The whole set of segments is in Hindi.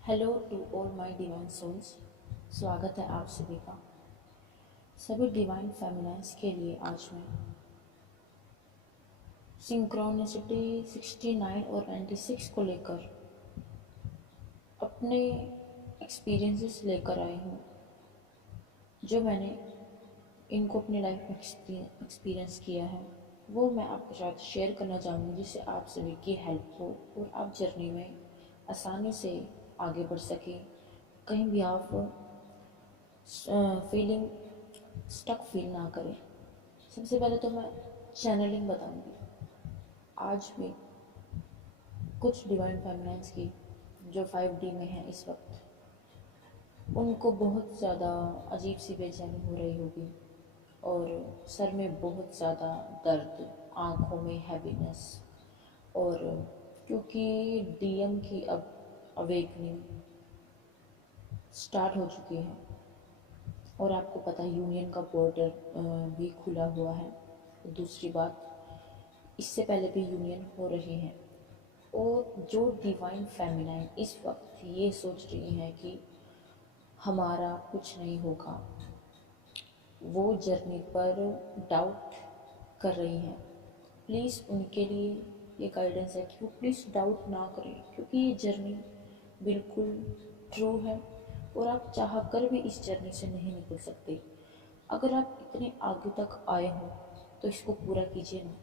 Hello to all my divine souls. स्वागत है आप सभी का। सभी डिवाइन फेमिनाइंस के लिए आज मैं सिंक्रोनिसिटी 69 और 96 को लेकर अपने एक्सपीरियंसेस लेकर आई हूँ, जो मैंने इनको अपनी लाइफ में एक्सपीरियंस किया है। वो मैं आपके साथ शेयर करना चाहूँगी, जिससे आप सभी की हेल्प हो और आप जर्नी में आसानी से आगे बढ़ सकें। कहीं भी आप फीलिंग स्टक फील ना करें। सबसे पहले तो मैं चैनलिंग बताऊंगी। आज भी कुछ डिवाइन फेमिनाइंस की जो 5D में है इस वक्त, उनको बहुत ज़्यादा अजीब सी बेचैनी हो रही होगी और सर में बहुत ज़्यादा दर्द, आँखों में हैवीनेस। और क्योंकि डीएम की अब अवेकनिंग स्टार्ट हो चुकी है और आपको पता है यूनियन का पोर्टल भी खुला हुआ है। दूसरी बात, इससे पहले भी यूनियन हो रहे हैं और जो डिवाइन फेमिनाइन इस वक्त ये सोच रही हैं कि हमारा कुछ नहीं होगा, वो जर्नी पर डाउट कर रही हैं। प्लीज़ उनके लिए ये गाइडेंस है कि वो प्लीज़ डाउट ना करें, क्योंकि ये जर्नी बिल्कुल ट्रू है और आप चाह कर भी इस जर्नी से नहीं निकल सकते। अगर आप इतने आगे तक आए हो तो इसको पूरा कीजिए ना।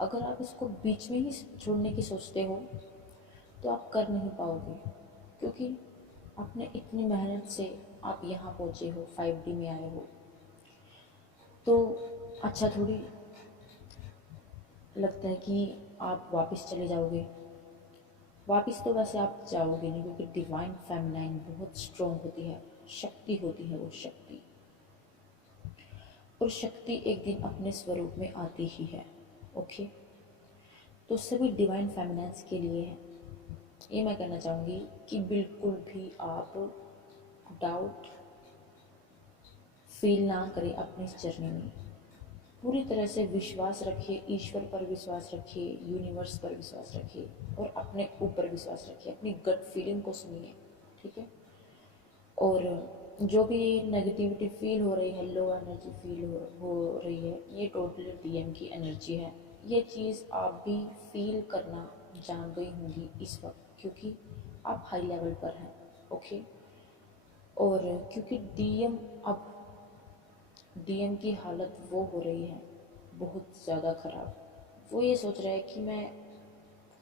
अगर आप इसको बीच में ही छोड़ने की सोचते हो तो आप कर नहीं पाओगे, क्योंकि आपने इतनी मेहनत से आप यहाँ पहुँचे हो, 5D में आए हो। तो अच्छा थोड़ी लगता है कि आप वापस चले जाओगे। वापस तो वैसे आप जाओगे नहीं, क्योंकि डिवाइन फेमिनाइन बहुत स्ट्रॉन्ग होती है, शक्ति होती है वो शक्ति। और शक्ति एक दिन अपने स्वरूप में आती ही है। ओके, तो सभी डिवाइन फेमिनाइंस के लिए है ये मैं कहना चाहूँगी कि बिल्कुल भी आप डाउट फील ना करें अपनी इस जर्नी में। पूरी तरह से विश्वास रखिए, ईश्वर पर विश्वास रखिए, यूनिवर्स पर विश्वास रखिए और अपने ऊपर विश्वास रखिए। अपनी गट फीलिंग को सुनिए, ठीक है। और जो भी नेगेटिविटी फील हो रही है, लो एनर्जी फील हो रही है, ये टोटली डीएम की एनर्जी है। ये चीज़ आप भी फील करना जान गई होंगी इस वक्त, क्योंकि आप हाई लेवल पर हैं। ओके, और क्योंकि डीएम की हालत वो हो रही है बहुत ज़्यादा ख़राब। वो ये सोच रहा है कि मैं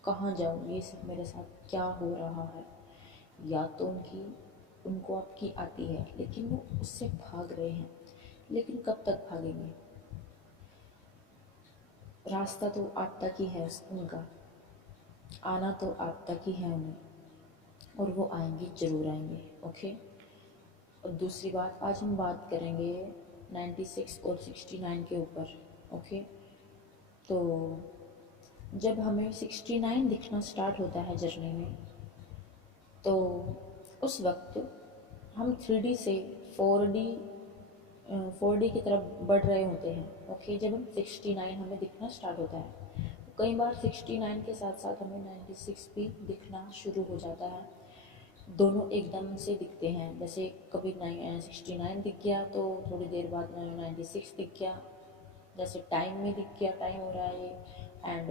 कहाँ जाऊँ, ये सब मेरे साथ क्या हो रहा है। या तो उनको आपकी आती है, लेकिन वो उससे भाग रहे हैं। लेकिन कब तक भागेंगे? रास्ता तो आप तक ही है उनका, आना तो आप तक ही है उन्हें, और वो आएंगे, ज़रूर आएंगे। ओके, और दूसरी बात, आज हम बात करेंगे 96 और 69 के ऊपर। ओके, तो जब हमें 69 दिखना स्टार्ट होता है जर्नी में, तो उस वक्त हम 3D से 4D 4D की तरफ बढ़ रहे होते हैं। ओके, जब हम 69 हमें दिखना स्टार्ट होता है, कई बार 69 के साथ साथ हमें 96 भी दिखना शुरू हो जाता है। दोनों एकदम से दिखते हैं, जैसे कभी 69 दिख गया तो थोड़ी देर बाद 96 दिख गया, जैसे टाइम में दिख गया, टाइम हो रहा है ये। एंड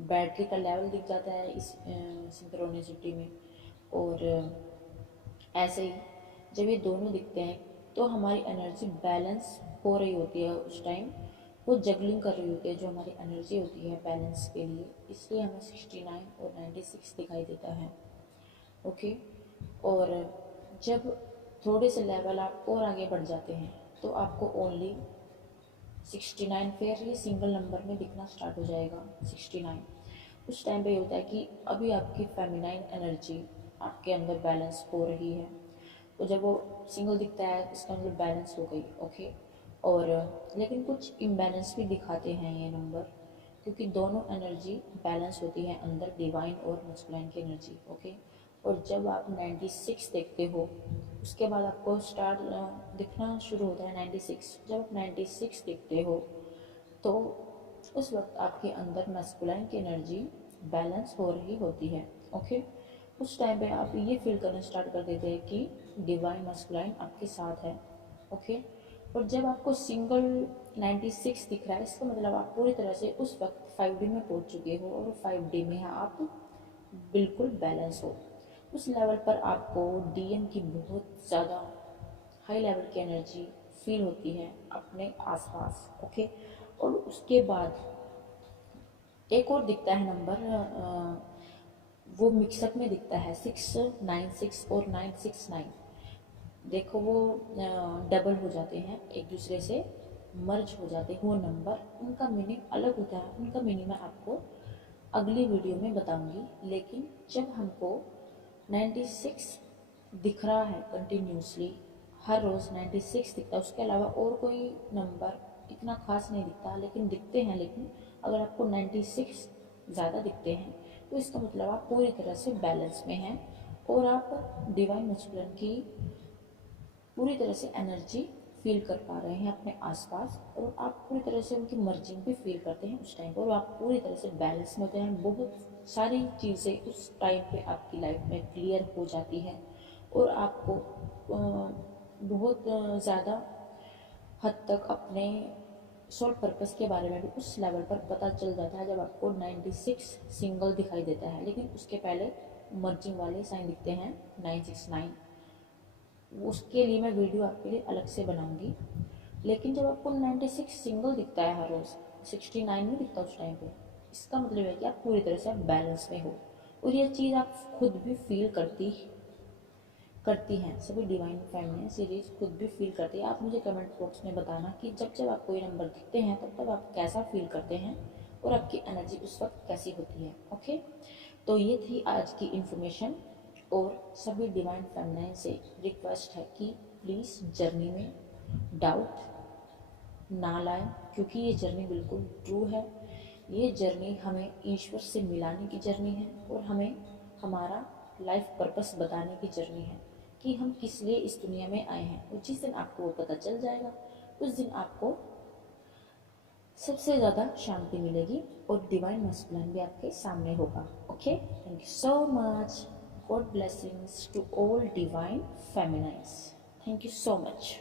बैटरी का लेवल दिख जाता है इस सिंक्रोनिसिटी में। और ऐसे ही जब ये दोनों दिखते हैं तो हमारी एनर्जी बैलेंस हो रही होती है उस टाइम। वो जगलिंग कर रही होती है, जो हमारी एनर्जी होती है बैलेंस के लिए, इसलिए हमें 69 और 96 दिखाई देता है। ओके, और जब थोड़े से लेवल आप और आगे बढ़ जाते हैं तो आपको ओनली 69 फिर ये सिंगल नंबर में दिखना स्टार्ट हो जाएगा। 69 उस टाइम पे ये होता है कि अभी आपकी फेमिनाइन एनर्जी आपके अंदर बैलेंस हो रही है। तो जब वो सिंगल दिखता है, इसका मतलब बैलेंस हो गई। ओके, और लेकिन कुछ इम्बैलेंस भी दिखाते हैं ये नंबर, क्योंकि दोनों एनर्जी बैलेंस होती है अंदर, डिवाइन और मस्कुलाइन की एनर्जी। ओके, और जब आप 96 देखते हो, उसके बाद आपको स्टार्ट दिखना शुरू होता है 96। जब आप 96 देखते हो तो उस वक्त आपके अंदर मस्कुलाइन की एनर्जी बैलेंस हो रही होती है। ओके, उस टाइम पे आप ये फील करना स्टार्ट कर देते हैं कि डिवाइन मस्कुलाइन आपके साथ है। ओके। और जब आपको सिंगल 96 दिख रहा है, इसका मतलब आप पूरी तरह से उस वक्त 5D में पहुंच चुके हो और 5D में आप बिल्कुल बैलेंस हो। उस लेवल पर आपको डीएम की बहुत ज़्यादा हाई लेवल की एनर्जी फील होती है अपने आसपास। ओके। और उसके बाद एक और दिखता है नंबर, वो मिक्सअप में दिखता है 696 और 969। देखो वो डबल हो जाते हैं, एक दूसरे से मर्ज हो जाते हैं वो नंबर, उनका मीनिंग अलग होता है। उनका मीनिंग मैं आपको अगली वीडियो में बताऊंगी। लेकिन जब हमको 96 दिख रहा है कंटिन्यूसली, हर रोज़ 96 दिखता है, उसके अलावा और कोई नंबर इतना खास नहीं दिखता, लेकिन दिखते हैं। लेकिन अगर आपको 96 ज़्यादा दिखते हैं तो इसका मतलब आप पूरी तरह से बैलेंस में हैं और आप डिवाइन मस्कुलिन की पूरी तरह से एनर्जी फील कर पा रहे हैं अपने आसपास, और आप पूरी तरह से उनकी मर्जिंग भी फील करते हैं उस टाइम पर, और आप पूरी तरह से बैलेंस में होते हैं। बहुत सारी चीज़ें उस टाइम पे आपकी लाइफ में क्लियर हो जाती है और आपको बहुत ज़्यादा हद तक अपने सोल पर्पस के बारे में भी उस लेवल पर पता चल जाता है जब आपको 96 सिंगल दिखाई देता है। लेकिन उसके पहले मर्जिंग वाले साइन दिखते हैं 969, उसके लिए मैं वीडियो आपके लिए अलग से बनाऊंगी। लेकिन जब आपको 96 सिंगल दिखता है हर रोज़, 69 नहीं दिखता उस टाइम पे, इसका मतलब है कि आप पूरी तरह से बैलेंस में हो। और ये चीज़ आप खुद भी फील करती हैं, सभी डिवाइन फेमिनिन सीरीज खुद भी फील करती है। आप मुझे कमेंट बॉक्स में बताना कि जब जब आपको ये नंबर दिखते हैं तब आप कैसा फील करते हैं और आपकी एनर्जी उस वक्त कैसी होती है। ओके। तो ये थी आज की इन्फॉर्मेशन, और सभी डिवाइन फेमिनिन से रिक्वेस्ट है कि प्लीज़ जर्नी में डाउट ना लाएं, क्योंकि ये जर्नी बिल्कुल ट्रू है। ये जर्नी हमें ईश्वर से मिलाने की जर्नी है और हमें हमारा लाइफ पर्पस बताने की जर्नी है कि हम किस लिए इस दुनिया में आए हैं। और जिस दिन आपको वो पता चल जाएगा उस दिन आपको सबसे ज़्यादा शांति मिलेगी और डिवाइन मस्कुलिन भी आपके सामने होगा। Okay. Thank you so much. God blessings to all divine feminines. Thank you so much.